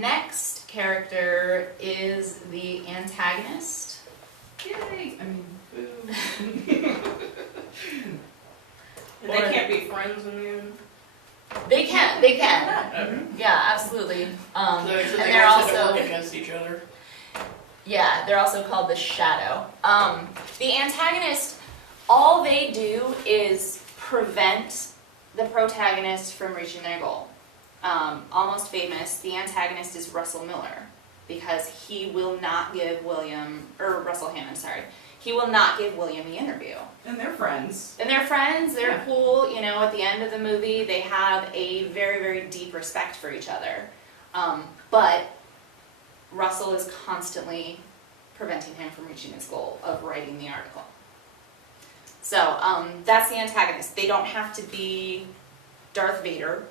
next character is the antagonist. Yay! I mean, boo. And they can't be friends in the end? They can. Okay. Yeah, absolutely. So And they they're always had to also work against each other. yeah, they're also called the Shadow. The antagonist, all they do is prevent the protagonist from reaching their goal. Almost Famous, the antagonist is Russell Miller, because he will not give Russell Hammond, sorry. He will not give William the interview. And they're friends. And they're friends, they're Yeah. cool, you know, at the end of the movie, they have a very, very deep respect for each other. But Russell is constantly preventing him from reaching his goal of writing the article. So, that's the antagonist. They don't have to be Darth Vader,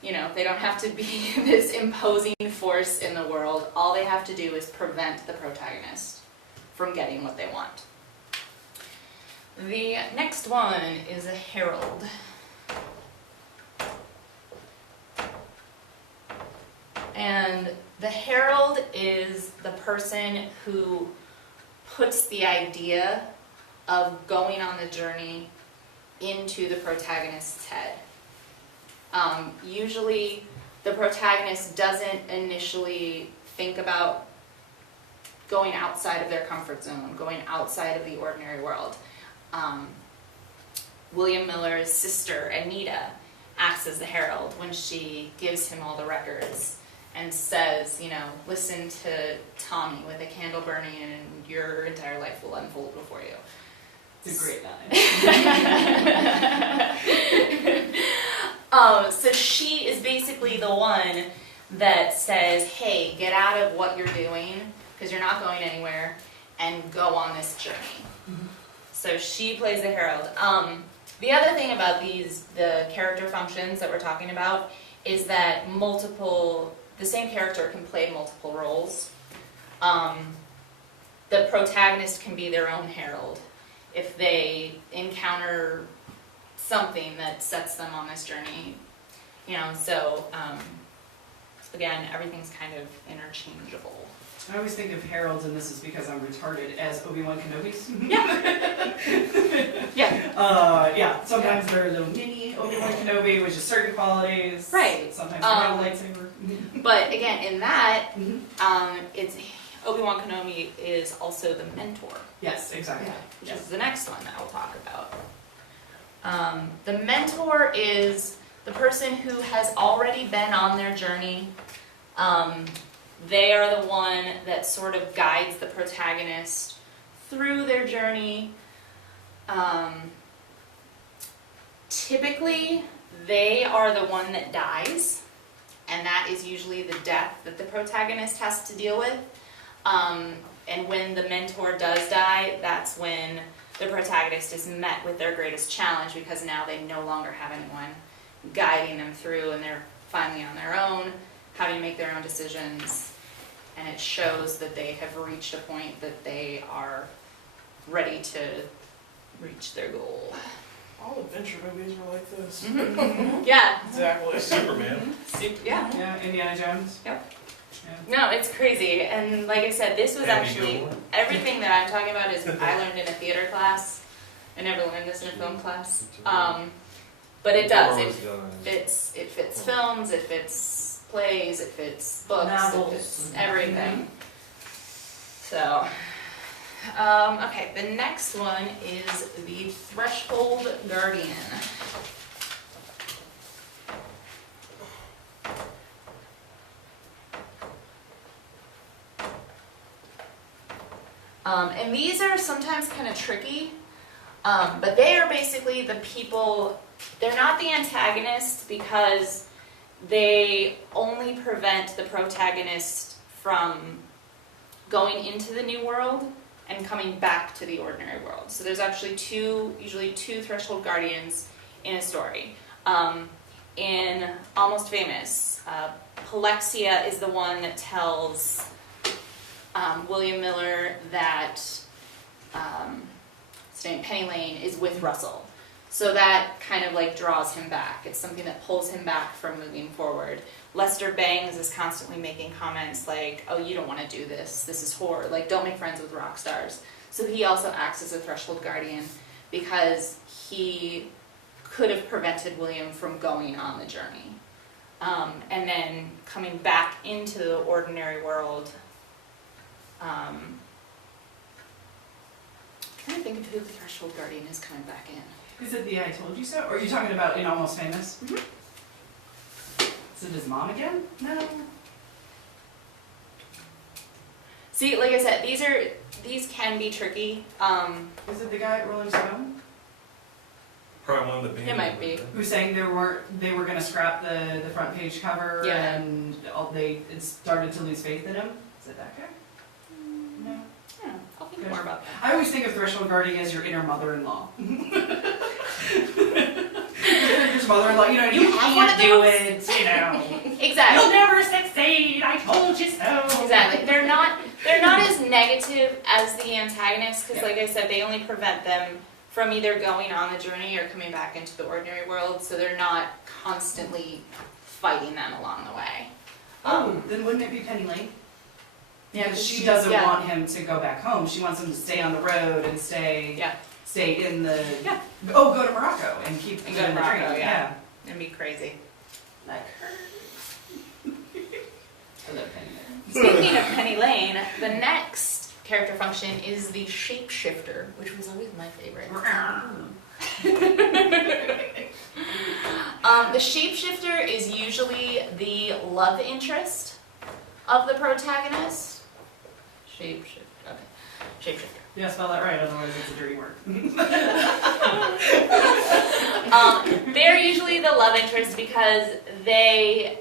you know, they don't have to be this imposing force in the world. All they have to do is prevent the protagonist from getting what they want. The next one is a Herald. And the Herald is the person who puts the idea of going on the journey into the protagonist's head. Usually the protagonist doesn't initially think about going outside of their comfort zone, going outside of the ordinary world. William Miller's sister, Anita, acts as the Herald when she gives him all the records and says, you know, listen to Tommy with a candle burning and your entire life will unfold before you. It's a great line. So she is basically the one that says, hey, get out of what you're doing, because you're not going anywhere, and go on this journey. Mm-hmm. So she plays the Herald. The other thing about the character functions that we're talking about, is that the same character can play multiple roles. The protagonist can be their own Herald if they encounter something that sets them on this journey, you know, so again, everything's kind of interchangeable. I always think of heralds, and this is because I'm retarded, as Obi-Wan Kenobis. Yeah. Yeah, sometimes they're a little mini Obi-Wan Kenobi, which is certain qualities. Right. Sometimes they have a lightsaber. But again, in that, Mhm. it's Obi-Wan Kenobi is also the mentor. Yes, exactly. Which Yes. is the next one that I'll talk about. The mentor is the person who has already been on their journey. They are the one that sort of guides the protagonist through their journey. Typically, they are the one that dies, and that is usually the death that the protagonist has to deal with. And when the mentor does die, that's when the protagonist is met with their greatest challenge, because now they no longer have anyone guiding them through, and they're finally on their own, having to make their own decisions, and it shows that they have reached a point that they are ready to reach their goal. All adventure movies are like this. Yeah. Exactly. Superman. Yeah. Yeah, Indiana Jones. Yep. Yeah. No, it's crazy, and like I said, this was Andy actually, Gilmore. everything that I'm talking about is I learned in a theater class. I never learned this in a film class. But it does. It fits films, it fits plays, it fits books, Novels. it fits everything. So, okay, the next one is the Threshold Guardian. And these are sometimes kind of tricky, but they are basically the people. They're not the antagonist because they only prevent the protagonist from going into the new world and coming back to the ordinary world. So there's actually usually two Threshold Guardians in a story. In Almost Famous, Polexia is the one that tells William Miller that Penny Lane is with Russell. So that kind of like draws him back. It's something that pulls him back from moving forward. Lester Bangs is constantly making comments like, oh, you don't want to do this. This is horror. Like, don't make friends with rock stars. So he also acts as a threshold guardian because he could have prevented William from going on the journey. And then coming back into the ordinary world. I'm trying to think of who the threshold guardian is coming back in. Is it the I Told You So? Or are you talking about in Almost Famous? Mm-hmm. Is it his mom again? No. See, like I said, these can be tricky. Is it the guy at Rolling Stone? Probably one of the band It might be. members, Who's saying they were going to scrap the front page cover Yeah. and it started to lose faith in him? Is it that guy? No. I don't know. I'll think more about that. I always think of Threshold Guardian as your inner mother-in-law. Your mother-in-law, you know, you have one of can't do those? it, you know. Exactly. You'll never succeed, I told you so. Exactly. They're not as negative as the antagonists because, Yeah. like I said, they only prevent them from either going on the journey or coming back into the ordinary world. So they're not constantly fighting them along the way. Then wouldn't it be Penny Lane? Yeah, Because 'cause she she's- doesn't yeah. want him to go back home. She wants him to stay on the road and stay in the... Yeah. Oh, go to Morocco and keep And go to doing the Morocco, dream. yeah. It'd be crazy. Like her. I love Penny Lane. Speaking of Penny Lane, the next character function is the Shapeshifter, which was always my favorite. The Shapeshifter is usually the love interest of the protagonist. Shapeshifter. Okay. Shapeshifter. Yeah, spell that right, otherwise it's a dirty word. They're usually the love interest because they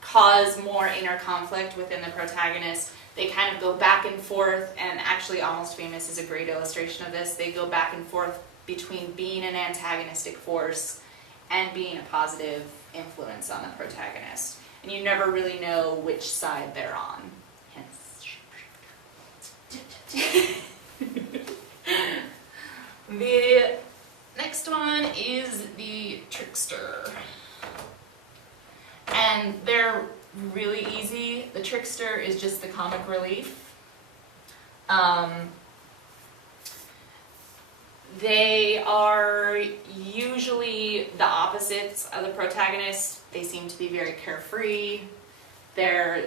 cause more inner conflict within the protagonist. They kind of go back and forth, and actually Almost Famous is a great illustration of this. They go back and forth between being an antagonistic force and being a positive influence on the protagonist. And you never really know which side they're on. Hence, the next one is the Trickster. And they're really easy. The Trickster is just the comic relief. They are usually the opposites of the protagonist. They seem to be very carefree. They're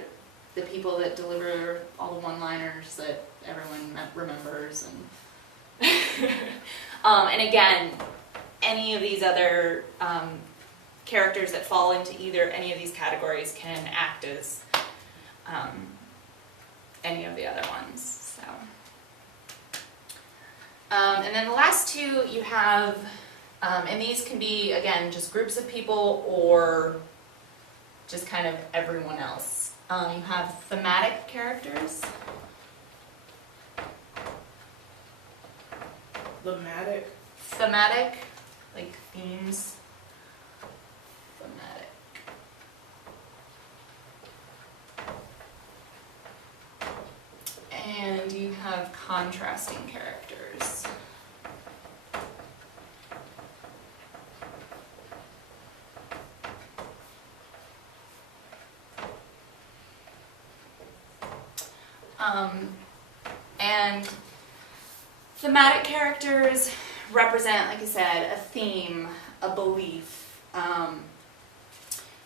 the people that deliver all the one-liners that everyone remembers. And again, any of these other characters that fall into either any of these categories can act as any of the other ones. So, and then the last two you have, and these can be again just groups of people or just kind of everyone else. You have thematic characters. Thematic, like themes. Thematic. And you have contrasting characters. And thematic characters represent, like I said, a theme, a belief,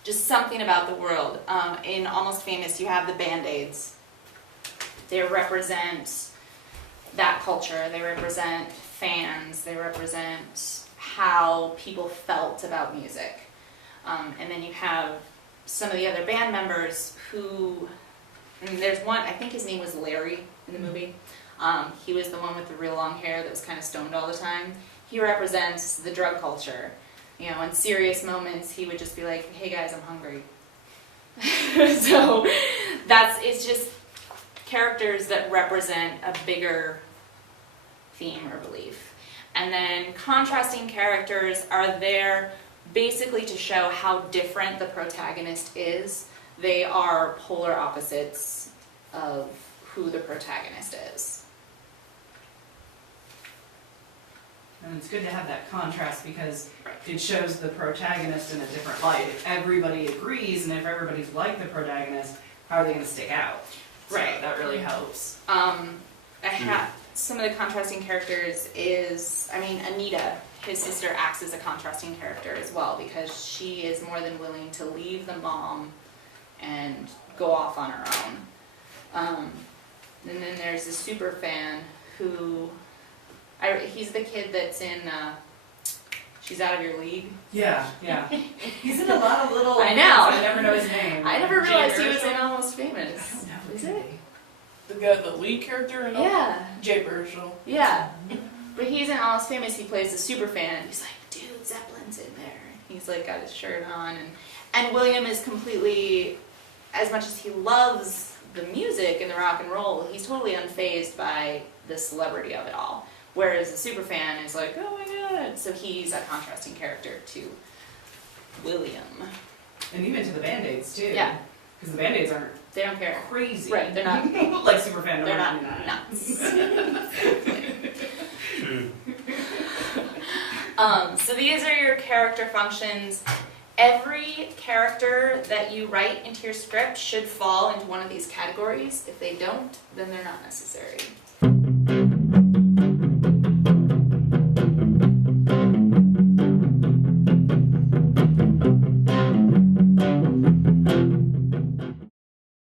just something about the world. In Almost Famous, you have the Band-Aids. They represent that culture. They represent fans. They represent how people felt about music. And then you have some of the other band members who, and there's one, I think his name was Larry in the movie. He was the one with the real long hair that was kind of stoned all the time. He represents the drug culture. You know, in serious moments, he would just be like, "Hey guys, I'm hungry." So it's just characters that represent a bigger theme or belief. And then contrasting characters are there basically to show how different the protagonist is. They are polar opposites of who the protagonist is. And it's good to have that contrast because Right. it shows the protagonist in a different light. If everybody agrees and if everybody's like the protagonist, how are they going to stick out? So Right. that really helps. Some of the contrasting characters is, I mean, Anita, his sister, acts as a contrasting character as well because she is more than willing to leave the mom and go off on her own. And then there's the super fan who, he's the kid that's in She's Out of Your League. Yeah. He's in a lot of little. I know. I never know his name. I never realized he Jay was in Baruchel? Almost Famous. I don't know. Is it? The lead character in Yeah. Jay Baruchel. Yeah. But he's in Almost Famous, he plays the super fan. He's like, dude, Zeppelin's in there. He's like got his shirt on and William is completely, as much as he loves the music and the rock and roll, he's totally unfazed by the celebrity of it all. Whereas the super fan is like, oh my god. So he's a contrasting character to William. And even to the Band-Aids too. Yeah. Because the Band-Aids aren't They don't care. crazy. Right, they're not. like Superfan. They're not nuts. True. So these are your character functions. Every character that you write into your script should fall into one of these categories. If they don't, then they're not necessary.